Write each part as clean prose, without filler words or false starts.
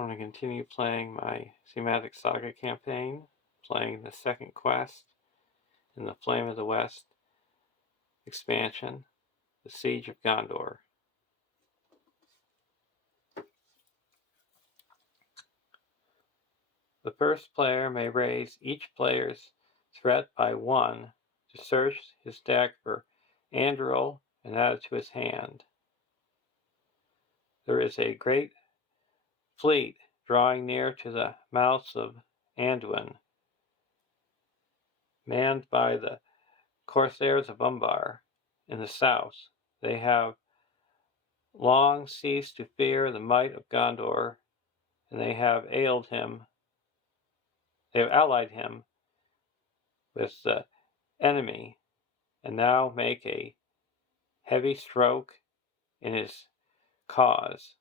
I'm going to continue playing my Thematic Saga campaign, playing the second quest in the Flame of the West expansion, the Siege of Gondor. The first player may raise each player's threat by 1 to search his deck for Anduril and add it to his hand. There is a great fleet drawing near to the mouths of Anduin, manned by the Corsairs of Umbar in the south. They have long ceased to fear the might of Gondor, and they have allied him with the enemy, and now make a heavy stroke in his cause.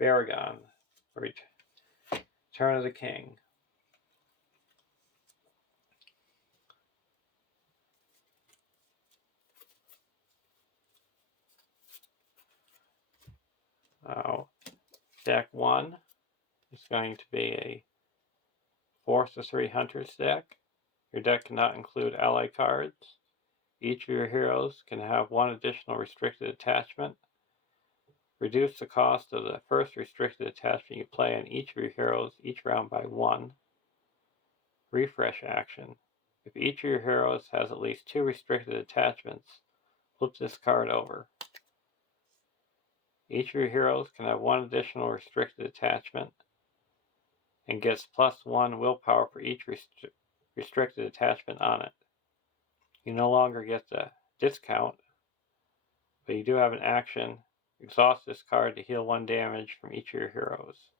Baragon, Return of the King. Now, deck 1 is going to be a 4/3 Hunters deck. Your deck cannot include ally cards. Each of your heroes can have 1 additional restricted attachment. Reduce the cost of the first restricted attachment you play on each of your heroes each round by 1. Refresh action. If each of your heroes has at least 2 restricted attachments, flip this card over. Each of your heroes can have 1 additional restricted attachment and gets +1 willpower for each restricted attachment on it. You no longer get the discount, but you do have an action. Exhaust this card to heal 1 damage from each of your heroes.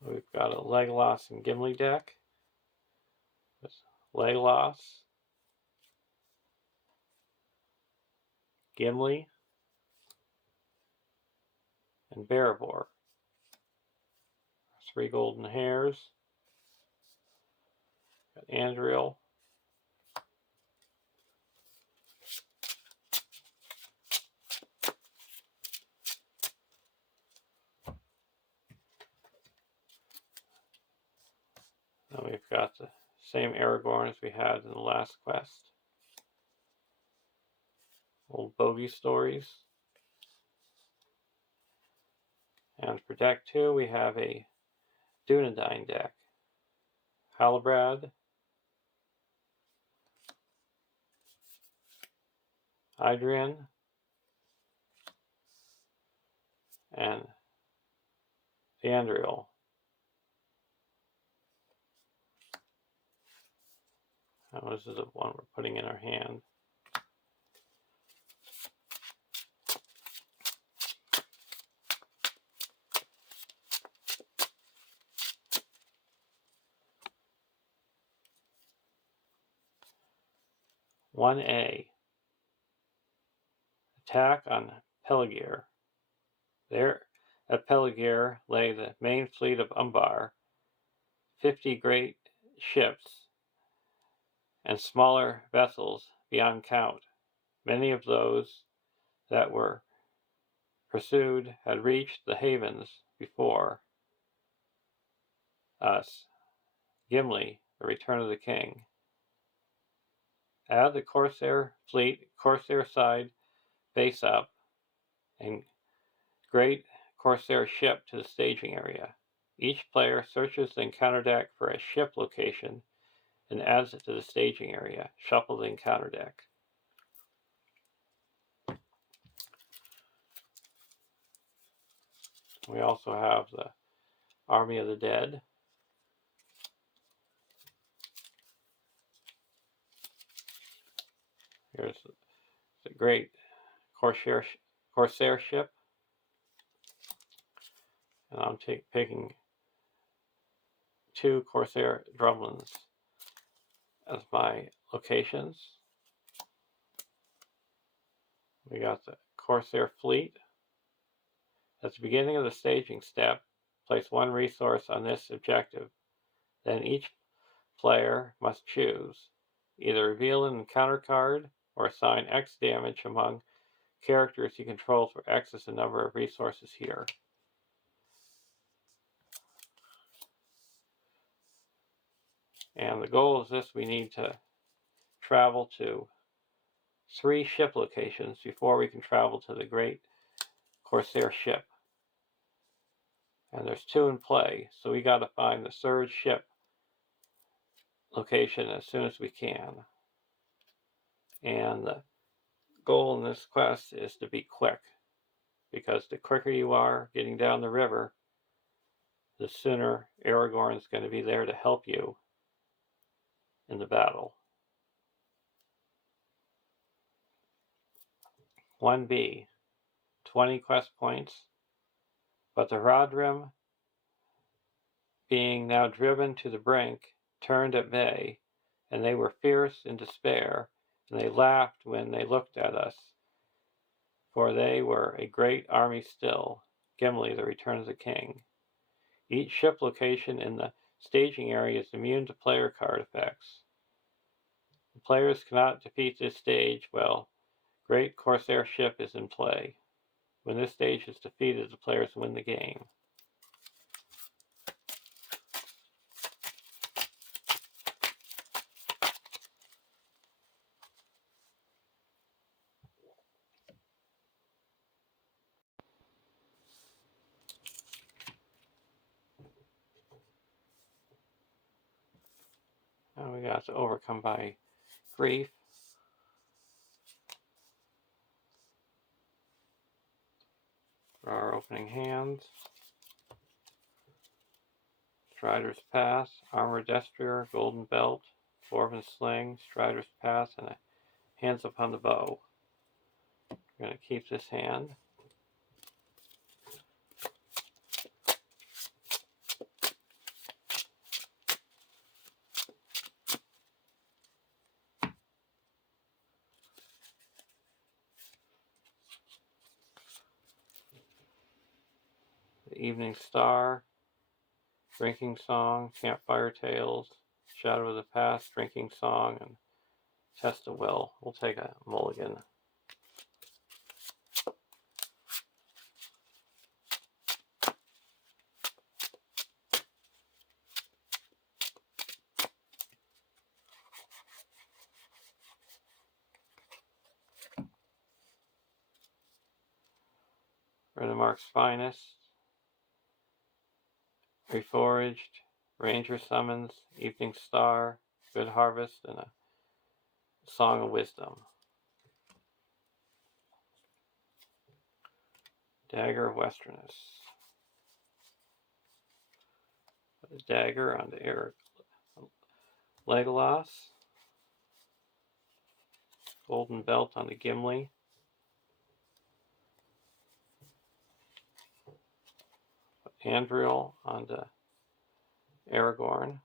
We've got a Legolas and Gimli deck. With Legolas, Gimli, and Erebor. 3 golden hairs. Got Anduril. Now we've got the same Aragorn as we had in the last quest. Old bogey stories. And for deck 2 we have a Dunedain deck. Halbrand, Idrian, and Anduril. And this is the one we're putting in our hand. "1A. Attack on Peligir. There at Peligir lay the main fleet of Umbar, 50 great ships and smaller vessels beyond count. Many of those that were pursued had reached the havens before us. Gimli, the Return of the King. Add the Corsair fleet, Corsair side face up, and great Corsair ship to the staging area. Each player searches the encounter deck for a ship location and adds it to the staging area. Shuffle the encounter deck." We also have the Army of the Dead. Here's the great Corsair ship. And I'm picking 2 Corsair drumlins as my locations. We got the Corsair fleet. At the beginning of the staging step, place 1 resource on this objective. Then each player must choose. Either reveal an encounter card or assign X damage among characters he controls, where X is the number of resources here. And the goal is this: we need to travel to 3 ship locations before we can travel to the Great Corsair ship. And there's 2 in play, so we got to find the 3rd ship location as soon as we can. And the goal in this quest is to be quick, because the quicker you are getting down the river, the sooner Aragorn's going to be there to help you in the battle. 1B, 20 quest points, but the Rodrim, being now driven to the brink, turned at bay, and they were fierce in despair, and they laughed when they looked at us, for they were a great army still. Gimli, the Return of the King. Each ship location in the staging area is immune to player card effects. The players cannot defeat this stage while Great Corsair ship is in play. When this stage is defeated, the players win the game. Now we got to overcome by grief. For our opening hands: Strider's Pass, Armor Destrier, Golden Belt, Dwarven Sling, Strider's Pass, and a Hands Upon the Bow. We're going to keep this hand. The Evening Star, Drinking Song, Campfire Tales, Shadow of the Past, Drinking Song, and Test of Will. We'll take a mulligan. Redemark's Finest, Reforged, Ranger Summons, Evening Star, Good Harvest, and a Song of Wisdom. Dagger of Westerness. Put a dagger onto Legolas. Golden Belt onto Gimli. Put Andriel onto Aragorn.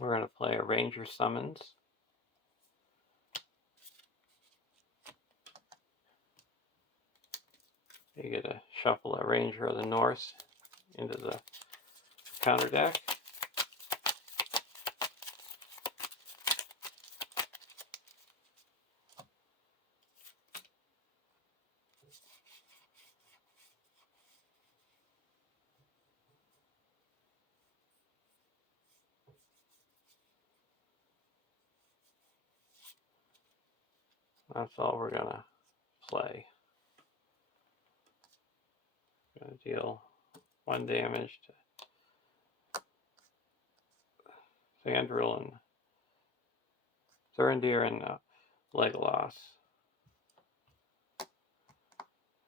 We're going to play a Ranger Summons. You get to shuffle a Ranger of the North into the counter deck. That's all we're going to play. Going to deal 1 damage to Thranduil and Thurindir and Legolas.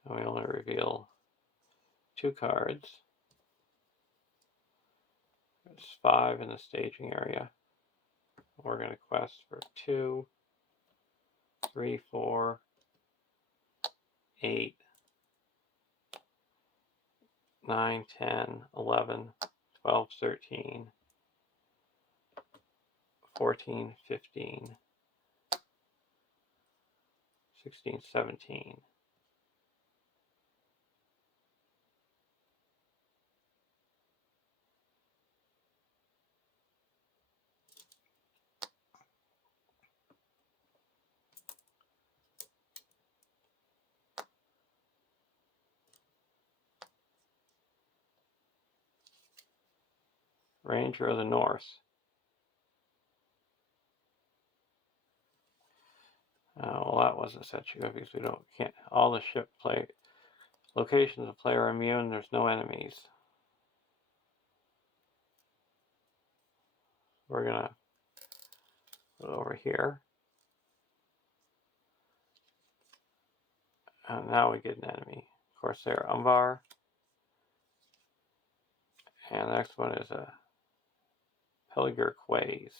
And we only reveal 2 cards. There's 5 in the staging area. We're going to quest for 2, 3, 4, 8, 9, 10, 11, 12, 13, 14, 15, 16, 17. Ranger of the North. Well, that wasn't such a good because we can't. All the ship play locations of player are immune. There's no enemies. We're gonna go over here, and now we get an enemy. Corsair Umbar, and the next one is a Peliger Quays.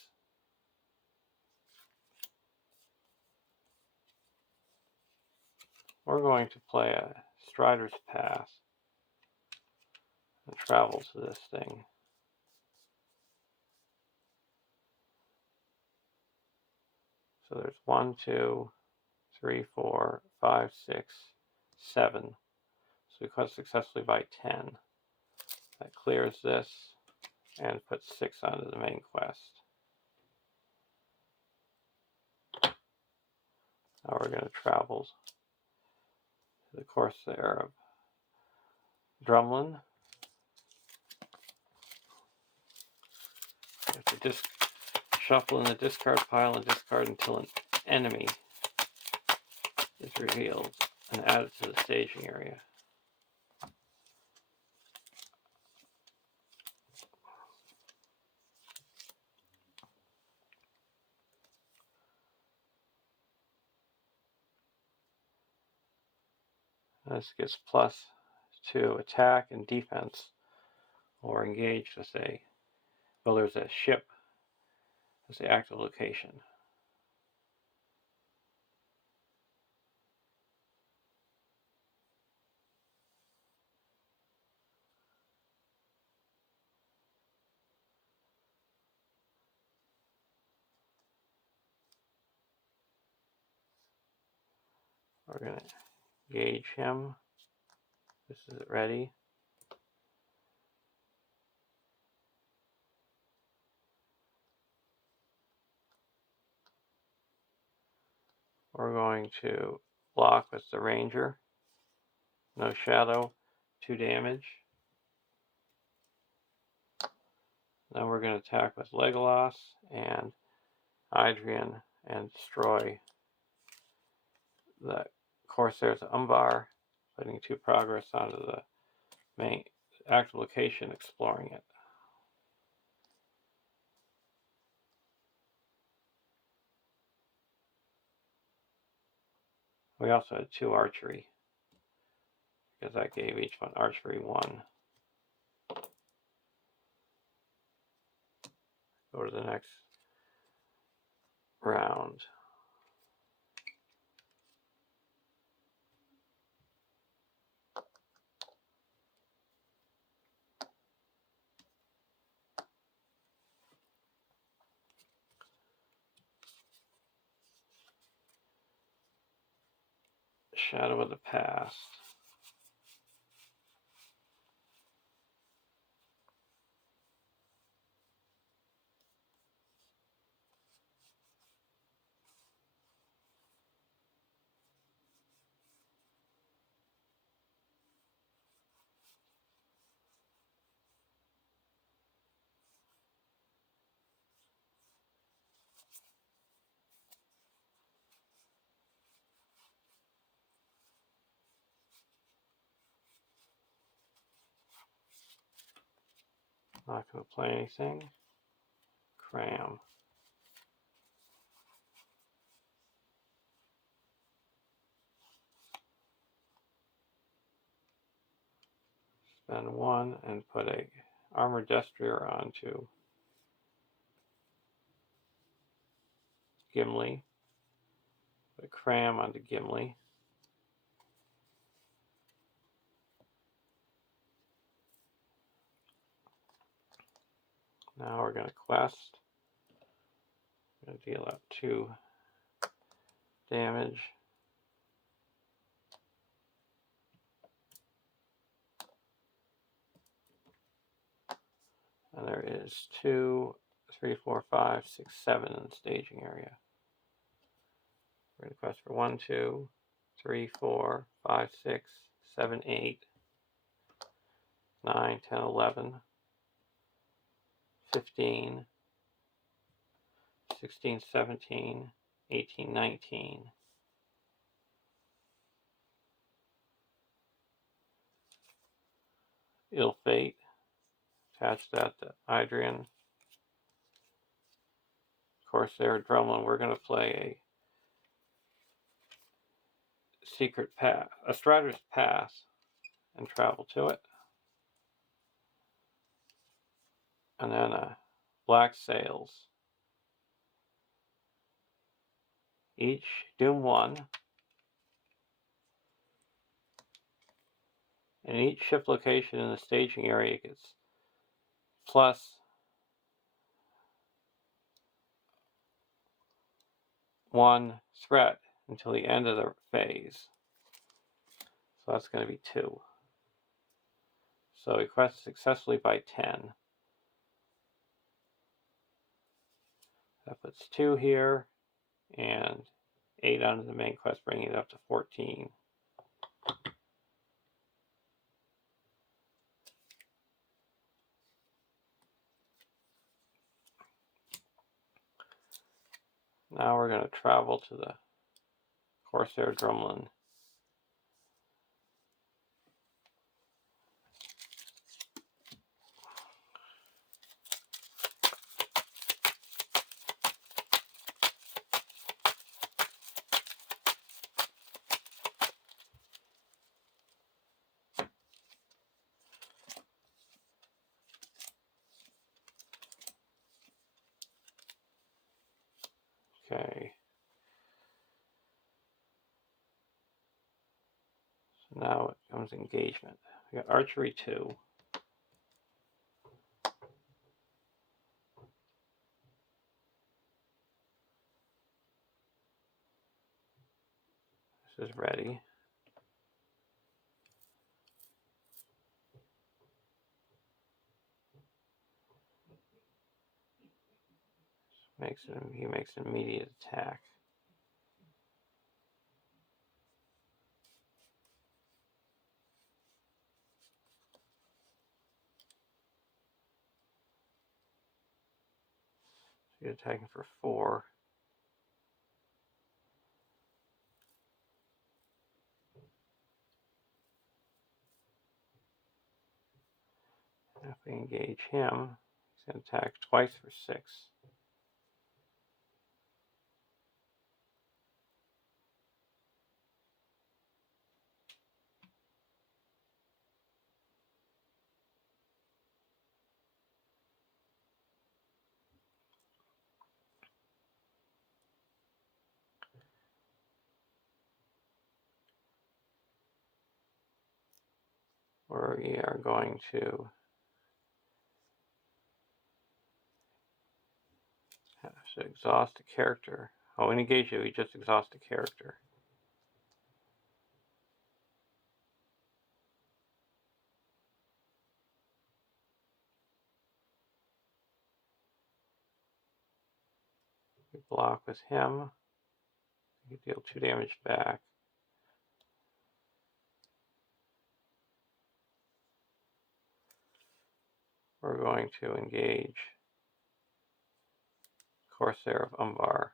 We're going to play a Strider's Path and travel to this thing. So there's 1, 2, 3, 4, 5, 6, 7. So we quest successfully by 10. That clears this and puts 6 onto the main quest. Now we're going to travel to the Corsair of Drumlin. You have to shuffle in the discard pile and discard until an enemy is revealed and add it to the staging area. This gets +2 attack and defense, or engaged with there's a ship as the active location. We're going to engage him. This is ready. We're going to block with the Ranger. No shadow, 2 damage. Then we're going to attack with Legolas and Adrian and destroy the Corsairs of Umbar, putting 2 progress onto the main active location, exploring it. We also had 2 archery, because I gave each one archery 1. Go to the next round. Shadow of the Past. Not going to play anything. Cram. Spend 1 and put a Armored Destrier onto Gimli. Put Cram onto Gimli. Now we're going to quest. I'm going to deal out 2 damage. And there is 2, 3, 4, 5, 6, 7 in the staging area. We're going to quest for 1, 2, 3, 4, 5, 6, 7, 8, 9, 10, 11, 15, 16, 17, 18, 19. Ill Fate. Attach that to Adrian. Corsair Drumlin. We're going to play a secret path, a Strategist Path, and travel to it. And then a Black Sails. Each Doom 1. And each ship location in the staging area gets plus +1 threat until the end of the phase. So that's going to be 2. So we quest successfully by 10. That puts 2 here and 8 onto the main quest, bringing it up to 14. Now we're going to travel to the Corsair Drumlin. Okay. So now it comes engagement. We got Archery 2. This is ready. He makes an immediate attack. So he's attacking for 4. And if we engage him, he's going to attack twice for 6. We are going to have to exhaust a character. Oh, when engage you, we just exhaust a character. We block with him. You deal 2 damage back. We're going to engage Corsair of Umbar.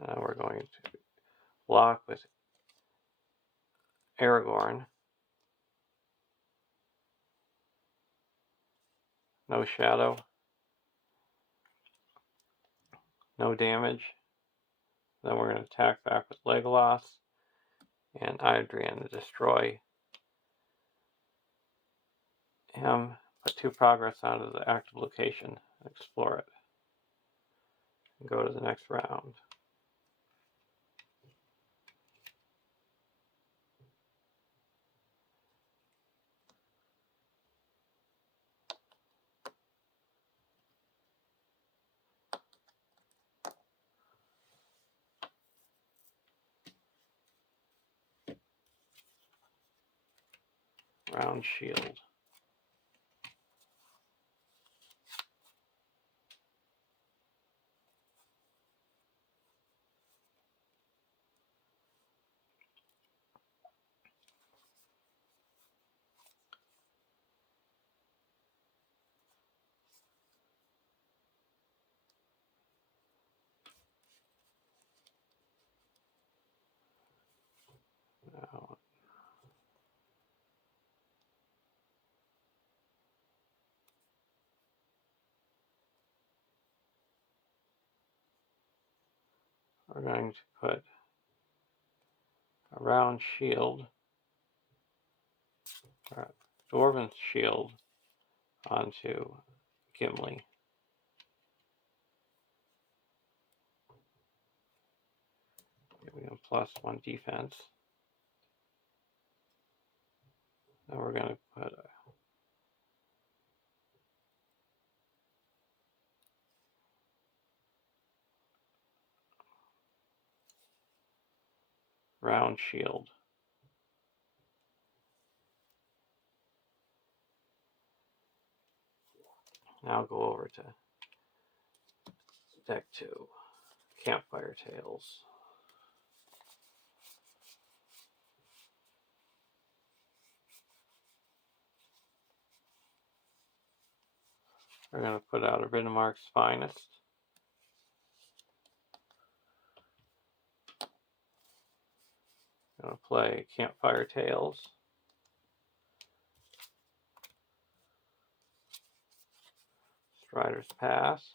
And we're going to block with Aragorn. No shadow. No damage. Then we're going to attack back with Legolas and Adrian to destroy him put 2 progress onto the active location and explore it. And go to the next round. Round shield. Now, we're going to put a round shield, or Dwarven shield, onto Gimli. Giving him +1 defense. Now we're going to put a round shield. Now go over to deck 2, Campfire Tales. We're going to put out a Riddermark's Finest. Going to play Campfire Tales. Strider's Pass.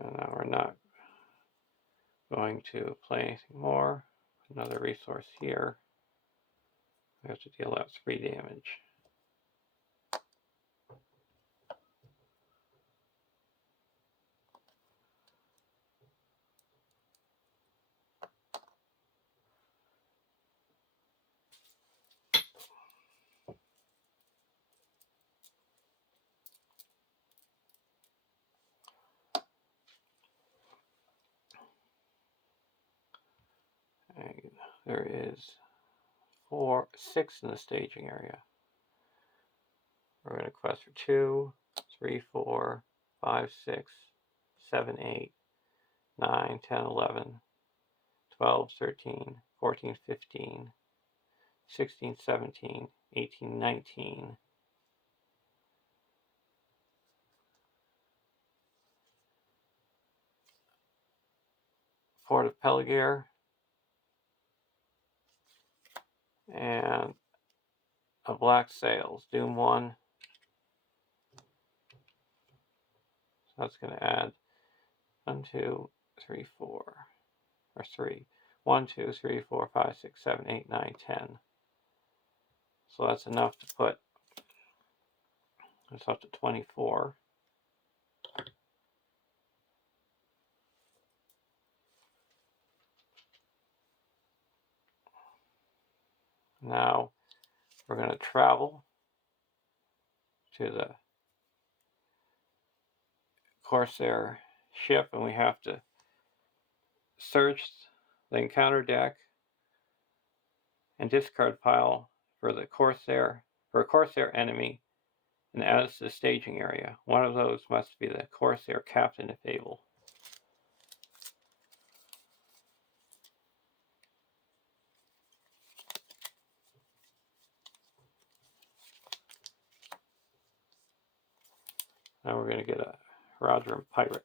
And now we're not going to play anything more. Another resource here. We have to deal out 3 damage. And there is 6 in the staging area. We're going to quest for 2, 3, 4, 5, 6, 7, 8, 9, 10, 11, 12, 13, 14, 15, 16, 17, 18, 19. Fort of Peligare. And a Black Sails, Doom 1. So that's going to add 1, 2, 3, 4, or 3. 1, 2, 3, 4, 5, 6, 7, 8, 9, 10. So that's enough to put us up to 24. Now we're going to travel to the Corsair ship, and we have to search the encounter deck and discard pile for a Corsair enemy and add it to the staging area. One of those must be the Corsair Captain of Fable. Now we're going to get a Rodram Pirate.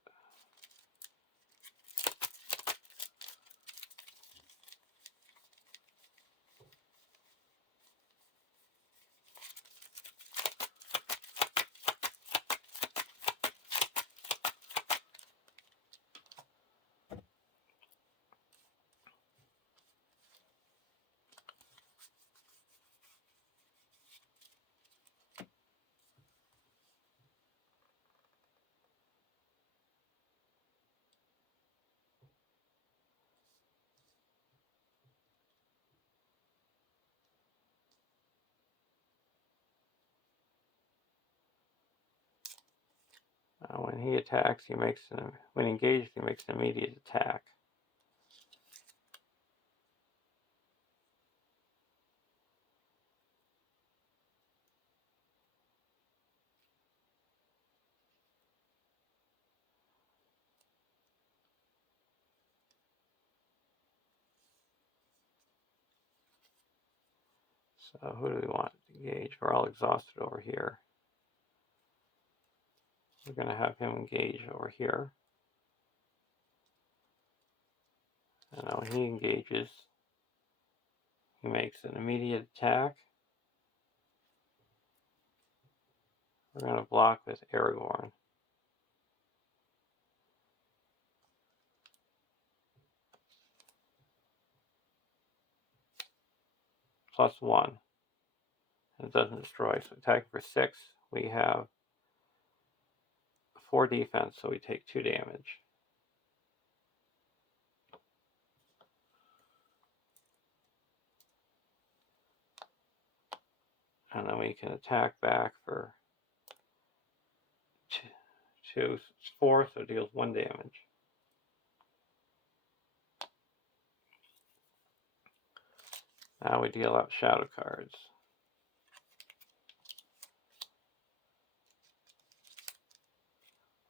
When he attacks, when engaged, he makes an immediate attack. So who do we want to engage? We're all exhausted over here. We're going to have him engage over here. And now when he engages, he makes an immediate attack. We're going to block with Aragorn. +1. And it doesn't destroy. So attacking for 6, we have 4 defense, so we take 2 damage. And then we can attack back for 4, so it deals 1 damage. Now we deal out shadow cards.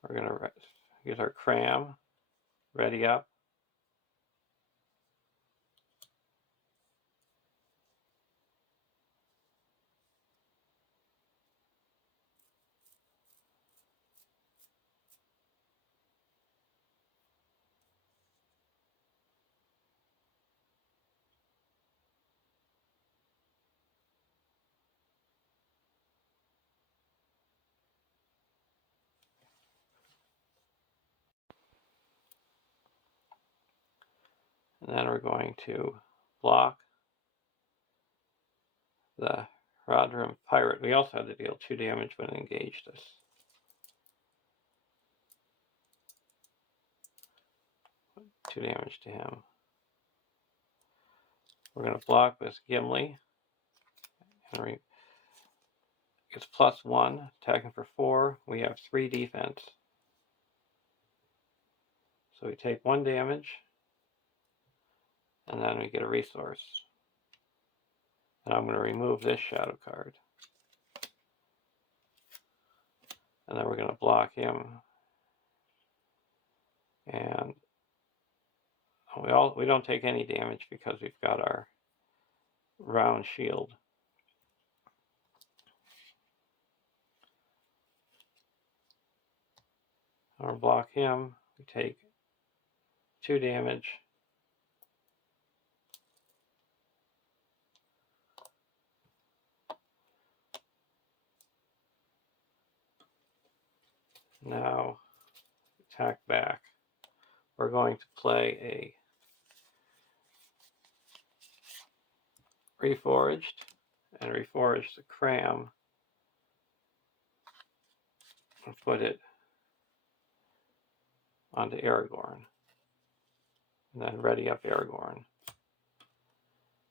We're going to use our cram, ready up. And then we're going to block the Rodram Pirate. We also had to deal 2 damage when it engaged us. Two damage to him. We're going to block with Gimli. And it's +1, attacking for 4. We have 3 defense. So we take 1 damage. And then we get a resource. And I'm going to remove this shadow card. And then we're going to block him. And we don't take any damage because we've got our round shield. I'll block him. We take 2 damage. Now attack back. We're going to play a Reforged and reforge the cram and put it onto Aragorn. And then ready up Aragorn.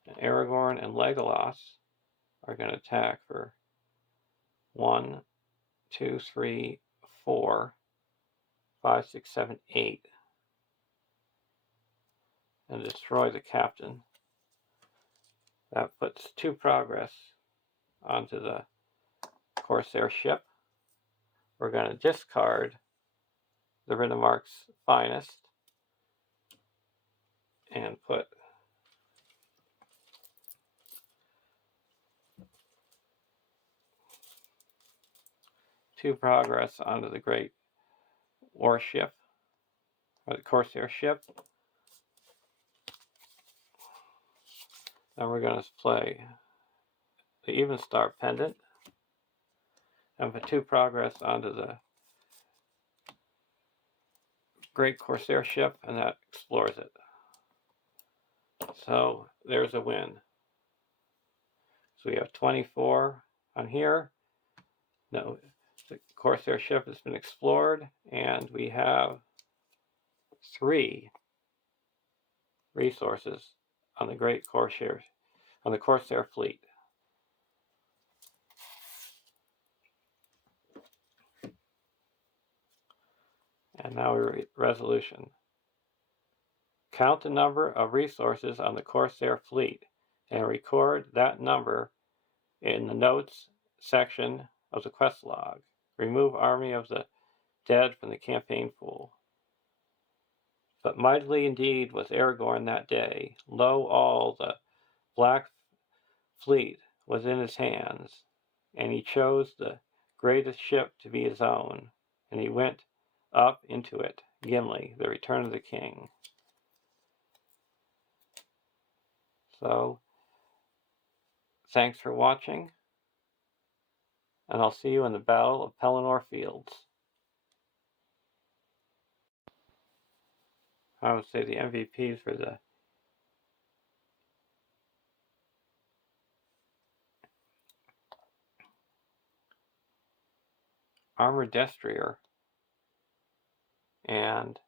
And Aragorn and Legolas are going to attack for 1, 2, 3, 4, 5, 6, 7, 8. And destroy the captain. That puts 2 progress onto the Corsair ship. We're going to discard the Riddermark's Finest and put 2 progress onto the Great Warship, or the Corsair ship. Then we're going to play the Even Star Pendant, and put 2 progress onto the Great Corsair ship, and that explores it. So there's a win. So we have 24 on here. No, the Corsair ship has been explored, and we have 3 resources on the Great Corsair, on the Corsair fleet. And now resolution. Count the number of resources on the Corsair fleet and record that number in the notes section of the quest log. Remove Army of the Dead from the campaign pool. But mightily indeed was Aragorn that day. Lo, all the Black Fleet was in his hands, and he chose the greatest ship to be his own, and he went up into it. Gimli, the Return of the King. So, thanks for watching, and I'll see you in the Battle of Pelennor Fields. I would say the MVPs for the Armored Destrier and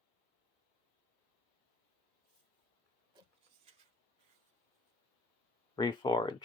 Reforged.